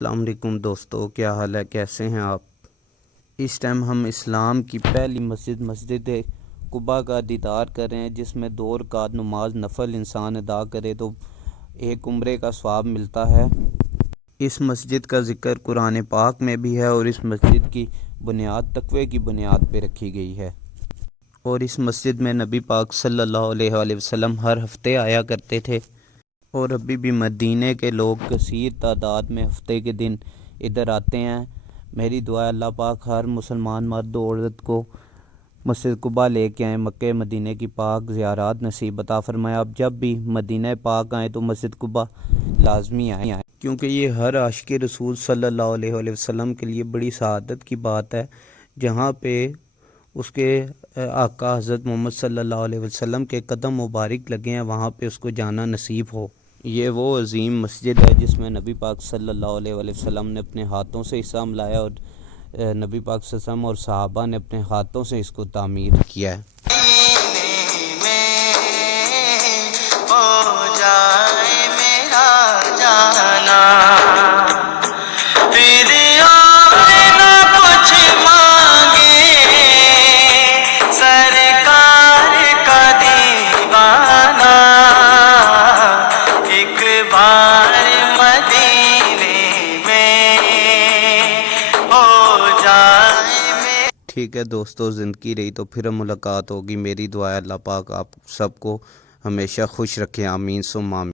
السلام علیکم دوستو، کیا حال ہے؟ کیسے ہیں آپ؟ اس ٹائم ہم اسلام کی پہلی مسجد قباء کا دیدار کر رہے ہیں، جس میں 2 رکعت نماز نفل انسان ادا کرے تو ایک عمرے کا ثواب ملتا ہے۔ اس مسجد کا ذکر قرآن پاک میں بھی ہے اور اس مسجد کی بنیاد تقوی کی بنیاد پہ رکھی گئی ہے، اور اس مسجد میں نبی پاک صلی اللہ علیہ وآلہ وسلم ہر ہفتے آیا کرتے تھے، اور ابھی بھی مدینے کے لوگ کثیر تعداد میں ہفتے کے دن ادھر آتے ہیں۔ میری دعا ہے اللہ پاک ہر مسلمان مرد و عورت کو مسجد قباء لے کے آئیں، مکہ مدینے کی پاک زیارات نصیب عطا فرمائے۔ آپ جب بھی مدینہ پاک آئیں تو مسجد قباء لازمی آئیں، کیونکہ یہ ہر عاشق رسول صلی اللہ علیہ وآلہ وسلم کے لیے بڑی سعادت کی بات ہے، جہاں پہ اس کے آقا حضرت محمد صلی اللہ علیہ وسلم کے قدم مبارک لگے ہیں، وہاں پہ اس کو جانا نصیب ہو۔ یہ وہ عظیم مسجد ہے جس میں نبی پاک صلی اللہ علیہ وآلہ وسلم نے اپنے ہاتھوں سے حصہ ملایا، اور نبی پاک صلی اللہ علیہ وسلم اور صحابہ نے اپنے ہاتھوں سے اس کو تعمیر کیا ہے۔ ٹھیک ہے دوستو، زندگی رہی تو پھر ملاقات ہوگی۔ میری دعا ہے اللہ پاک آپ سب کو ہمیشہ خوش رکھیں، آمین ثم آمین۔